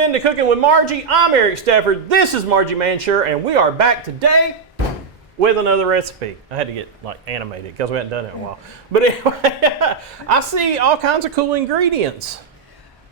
into Cooking with Margie. I'm Eric Stafford. This is Margie Mansure, and we are back today with another recipe. I had to get like animated because we hadn't done it in a while. But anyway, I see all kinds of cool ingredients.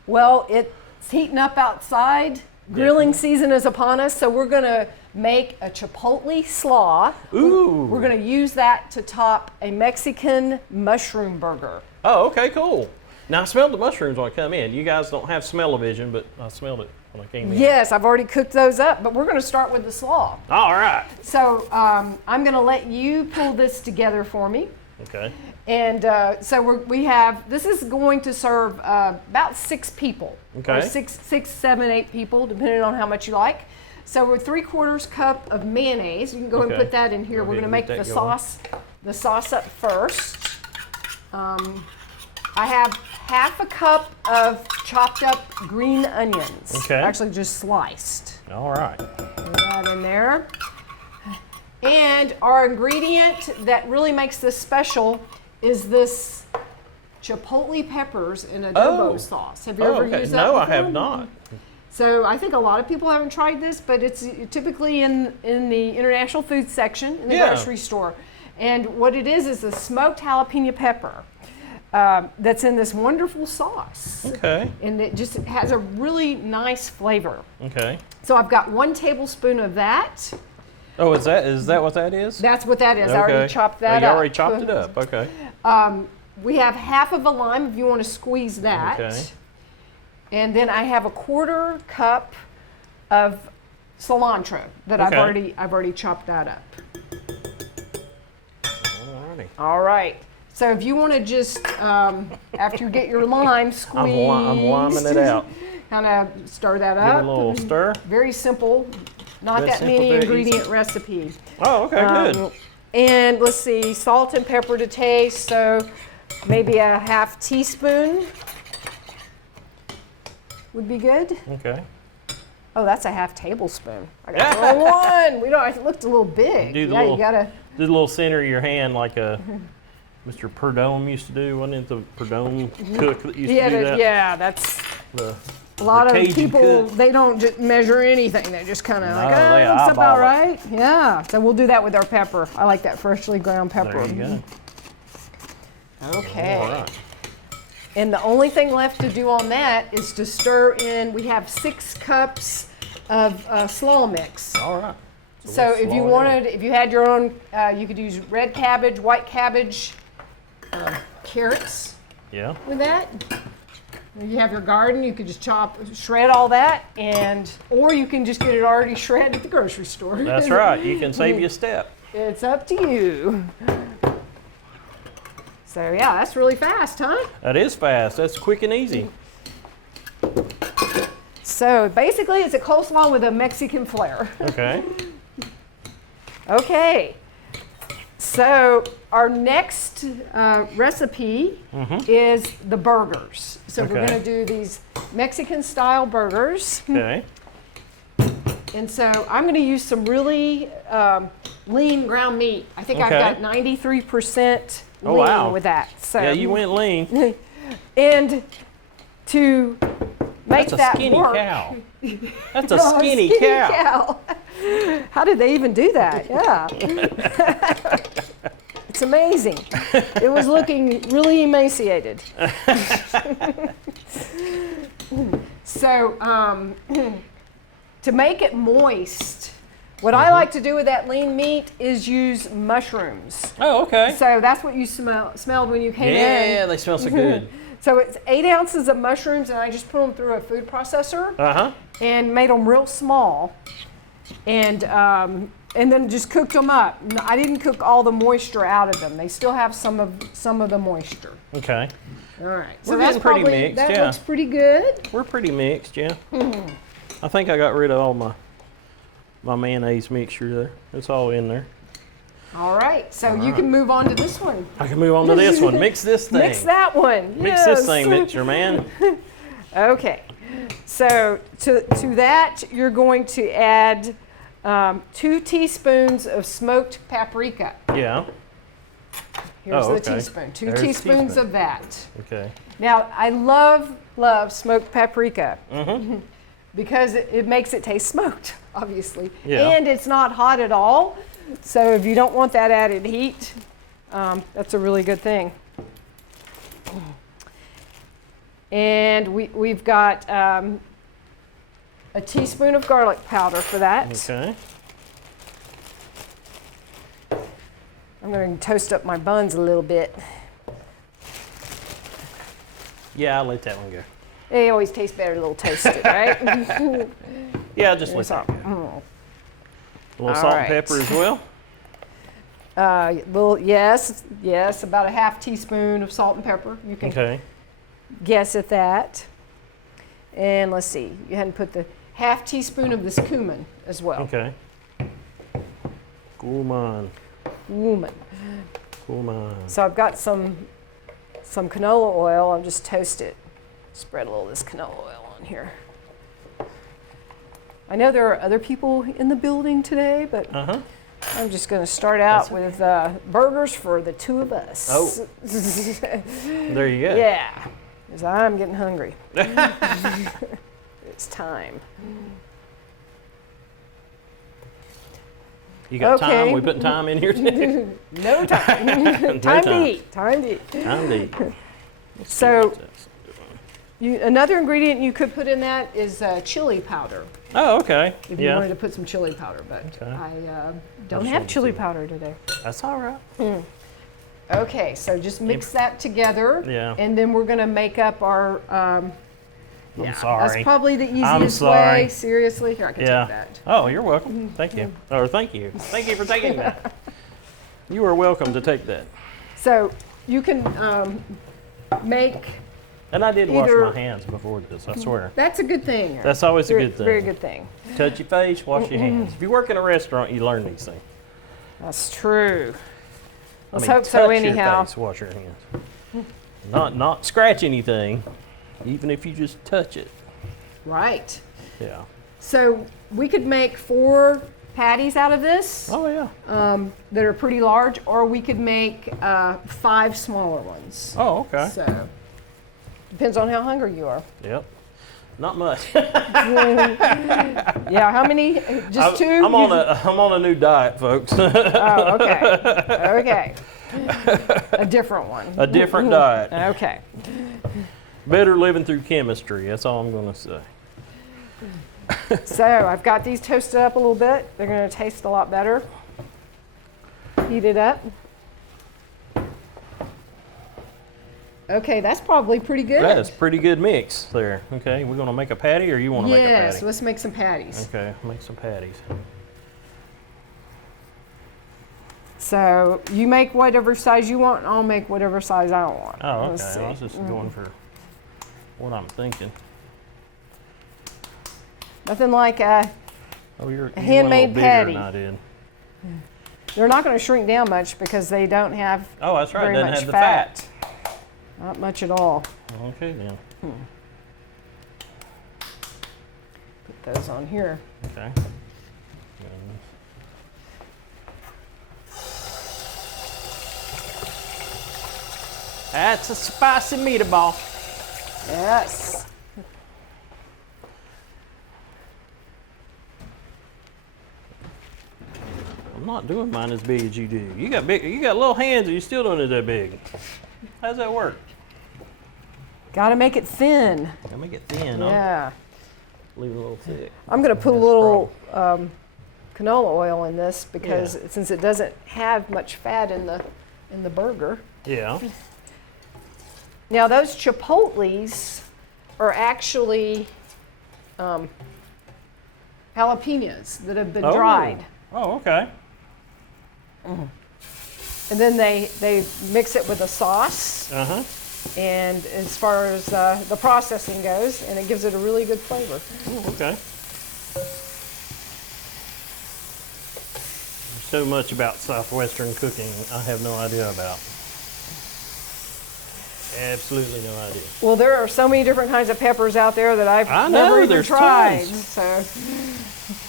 Well, it's heating up outside. Grilling season is upon us, so we're gonna make a Chipotle Slaw. Ooh. We're gonna use that to top a Mexican mushroom burger. Oh, okay, cool. Now I smelled the mushrooms when I come in. You guys don't have smell-o-vision, but I smelled it when I came in. Yes, I've already cooked those up, but we're gonna start with the slaw. All right. So I'm gonna let you pull this together for me. Okay. And we have, this is going to serve about 6 people. Okay. Or six, 7, 8 people, depending on how much you like. So we're 3/4 cup of mayonnaise. You can go ahead and put that in here. We're gonna make the sauce up first. I have 1/2 cup of chopped up green onions. Okay. Actually just sliced. All right. Put that in there. And our ingredient that really makes this special is this chipotle peppers in adobo sauce. Have you ever used that No, before? I have not. So I think a lot of people haven't tried this, but it's typically in the international food section in the grocery store. And what it is a smoked jalapeno pepper that's in this wonderful sauce. Okay. And it just has a really nice flavor. Okay. So I've got 1 tablespoon of that. Oh, is that what that is? That's what that is. Okay. I already chopped that up. You already chopped it up. Okay. We have 1/2 of a lime if you want to squeeze that. Okay. And then I have a 1/4 cup of cilantro that I've already chopped that up. Alrighty. All right. So if you want to just after you get your lime squeezed, I'm liming it out. Kind of stir that up. Give it a little stir. Very simple. Not Very that simple, many very ingredient easy. recipe. Oh, okay, good. And let's see, salt and pepper to taste. So maybe a 1/2 teaspoon would be good. Okay. Oh, that's a 1/2 tablespoon. I got the wrong one. It looked a little big. Do the You gotta. Do the little center of your hand like a Mr. Perdome used to do. Wasn't it the Perdome cook that used to do that? Yeah, that's. A lot of people, they don't just measure anything. They're just kind of like, that's about right. Yeah, so we'll do that with our pepper. I like that freshly ground pepper. There you go. Okay. All right. And the only thing left to do on that is to stir in, we have 6 cups of slaw mix. All right. So if you had your own, you could use red cabbage, white cabbage, carrots Yeah. with that. You have your garden, you could just shred all that, or you can just get it already shredded at the grocery store. That's right. You can save you a step. It's up to you. So yeah, that's really fast, huh? That is fast. That's quick and easy. So basically it's a coleslaw with a Mexican flair. Okay. Okay. So our next recipe is the burgers. So we're going to do these Mexican style burgers. Okay. And so I'm going to use some really lean ground meat. I think I've got 93% lean with that. So yeah, you went lean. And to make that work. Cow. That's a skinny cow. How did they even do that? Yeah. It's amazing. It was looking really emaciated. So to make it moist, what I like to do with that lean meat is use mushrooms. Oh, okay. So that's what you smelled when you came in. Yeah, they smell so good. So it's 8 ounces of mushrooms, and I just put them through a food processor and made them real small, and then just cooked them up. I didn't cook all the moisture out of them; they still have some of the moisture. Okay. All right. So that's pretty mixed. That looks pretty good. We're pretty mixed, yeah. I think I got rid of all my mayonnaise mixture there. It's all in there. All right, so you can move on to this one. I can move on to this one. Mix this thing. Mix that one. Mix this thing, mixture, man. Okay, so to that you're going to add 2 teaspoons of smoked paprika. Yeah. Here's the teaspoon. Two There's teaspoons of that. Okay. Now I love smoked paprika. because it makes it taste smoked, obviously. Yeah. And it's not hot at all. So if you don't want that added heat, that's a really good thing. And we've got a teaspoon of garlic powder for that. Okay. I'm going to toast up my buns a little bit. Yeah, I'll let that one go. They always taste better a little toasted, right? Yeah, just let that go. A little salt and pepper as well. Yes, about a half teaspoon of salt and pepper. You can guess at that. And let's see, you hadn't put the half teaspoon of this cumin as well. Okay. Cumin. So I've got some canola oil. I'll just toast it. Spread a little of this canola oil on here. I know there are other people in the building today, but I'm just going to start out with burgers for the two of us. Oh. There you go. Yeah, because I'm getting hungry. It's time. You got time? We putting time in here today? No time. Time to eat. Time to eat. Time to eat. So, another ingredient you could put in that is chili powder. Oh, okay. If you wanted to put some chili powder, but I don't have chili powder today. That's all right. Okay, so just mix that together. Yeah. And then we're going to make up our. I'm sorry. That's probably the easiest way. Seriously, here I can take that. Oh, you're welcome. Thank you. Or thank you. Thank you for taking that. You are welcome to take that. So you can make. And I did wash my hands before this, I swear. That's a good thing. That's always a good thing. Very good thing. Touch your face, wash your hands. If you work in a restaurant, you learn these things. That's true. Let's hope so anyhow. Your face, wash your hands. Not scratch anything, even if you just touch it. Right. Yeah. So we could make 4 patties out of this. Oh yeah. That are pretty large, or we could make 5 smaller ones. Oh, okay. So depends on how hungry you are. Yep. Not much. Yeah. How many? Just 2. I'm on a new diet, folks. Oh, okay. Okay. A different one. A different diet. Okay. Better living through chemistry. That's all I'm going to say. So I've got these toasted up a little bit. They're going to taste a lot better. Heat it up. Okay, that's probably pretty good. That's a pretty good mix there. Okay, we're going to make a patty, or you want to make a patty? Yes, let's make some patties. Okay, make some patties. So you make whatever size you want, and I'll make whatever size I want. Oh, okay. I was just going for what I'm thinking. Nothing like a handmade patty. Than I did. They're not going to shrink down much because they don't have that's right. very Doesn't much have the fat. Not much at all. Okay then. Put those on here. Okay. That's a spicy meatball. Yes. I'm not doing mine as big as you do. You got little hands, and you're still doing it that big. How's that work? Got to make it thin. Gotta make it thin. Yeah. Leave it a little thick. I'm going to put a little canola oil in this because since it doesn't have much fat in the burger. Yeah. Now those chipotles are actually jalapenos that have been dried. Oh, okay. And then they mix it with a sauce. Uh-huh. And as far as the processing goes, and it gives it a really good flavor. Oh, okay. There's so much about Southwestern cooking I have no idea about. Absolutely no idea. Well, there are so many different kinds of peppers out there that I've never even tried. Tons. So,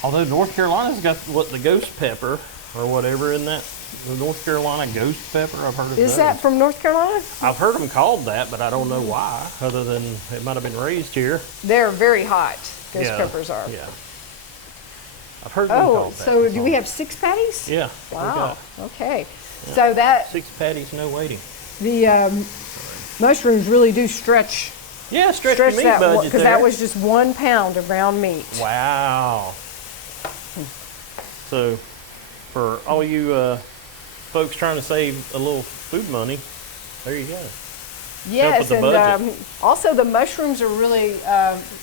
although North Carolina's got the ghost pepper or whatever, isn't that? The North Carolina ghost pepper, I've heard of is those. that from North Carolina? I've heard them called that, but I don't know why, other than it might have been raised here. They're very hot. Ghost Yeah, peppers are. Yeah. I've heard them Oh, called that. so do we have 6 patties? Yeah. we Wow. got Okay. So that 6 patties, no waiting. the mushrooms really do stretch Yeah, stretch your meat that budget because there. that was just 1 pound of ground meat. Wow. So, for all you folks trying to save a little food money, there you go. Yes, the and budget. also the mushrooms are really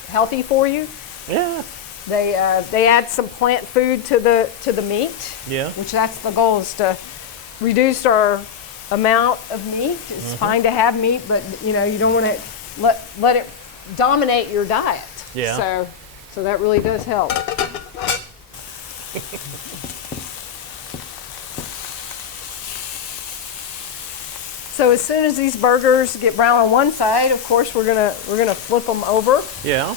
healthy for you. Yeah. They add some plant food to the meat. Yeah. Which that's the goal, is to reduce our amount of meat. It's fine to have meat, but you don't want to let it dominate your diet. Yeah. So that really does help. So as soon as these burgers get brown on one side, of course we're gonna flip them over. Yeah.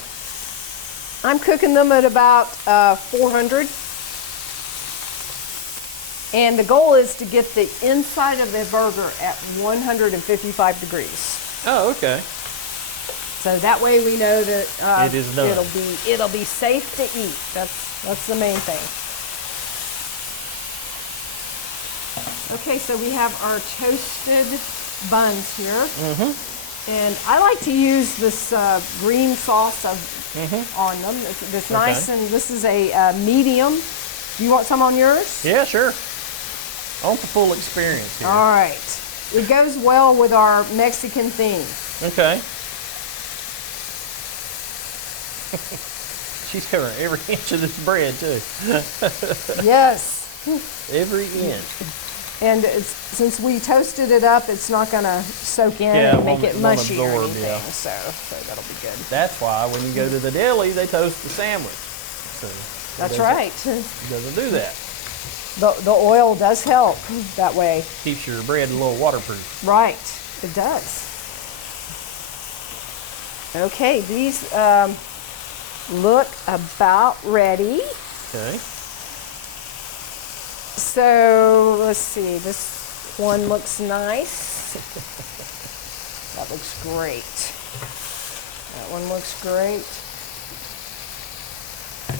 I'm cooking them at about 400. And the goal is to get the inside of the burger at 155 degrees. Oh, okay. So that way we know that It is done. It'll be safe to eat. That's the main thing. Okay, so we have our toasted buns here. And I like to use this green sauce on them. It's nice, and this is a medium. Do you want some on yours? Yeah, sure. I want the full experience here. All right. It goes well with our Mexican theme. Okay. She's covering every inch of this bread, too. Yes. Every inch. And since we toasted it up, it's not going to soak in Yeah, and make it won't mushy or absorb, anything. yeah. So that'll be good. That's why when you go to the deli, they toast the sandwich. So That's right. It doesn't do that. The oil does help that way. Keeps your bread a little waterproof. Right. It does. Okay, these look about ready. Okay. So let's see, this one looks nice. That looks great. That one looks great.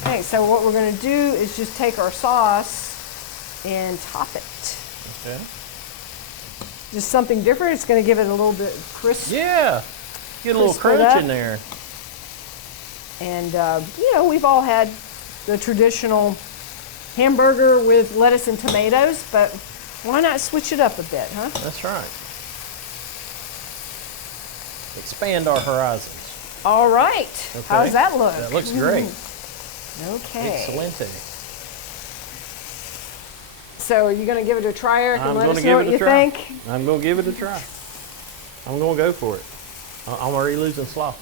Okay, so what we're going to do is just take our sauce and top it. Okay. Just something different. It's going to give it a little bit crisp. Yeah. Get a little Crisp it crunch up. in there. And, we've all had the traditional hamburger with lettuce and tomatoes, but why not switch it up a bit, huh? That's right. Expand our horizons. All right. Okay. How does that look? That looks great. Okay. Excelente. So are you going to give it a try, Eric, and I'm let going us to know give what it a you try. think? I'm going to give it a try. I'm going to go for it. I'm already losing slaw.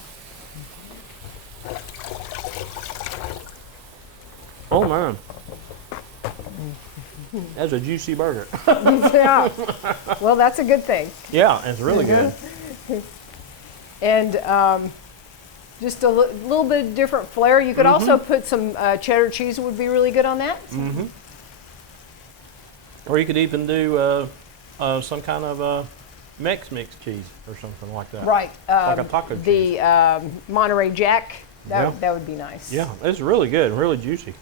Oh, man. That's a juicy burger. Yeah. Well, that's a good thing. Yeah, it's really good. And just a little bit of different flair. You could also put some cheddar cheese, would be really good on that. Or you could even do some kind of mix cheese or something like that. Right. Like a taco cheese. The Monterey Jack, Yeah. that would be nice. Yeah, it's really good, really juicy.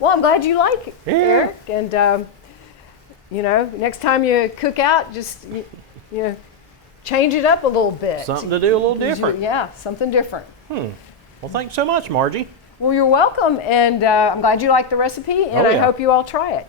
Well, I'm glad you like it, Yeah. Eric. And, next time you cook out, just, change it up a little bit. Something to do a little different. Yeah, something different. Well, thanks so much, Margie. Well, you're welcome. And I'm glad you liked the recipe, and Oh, I yeah. hope you all try it.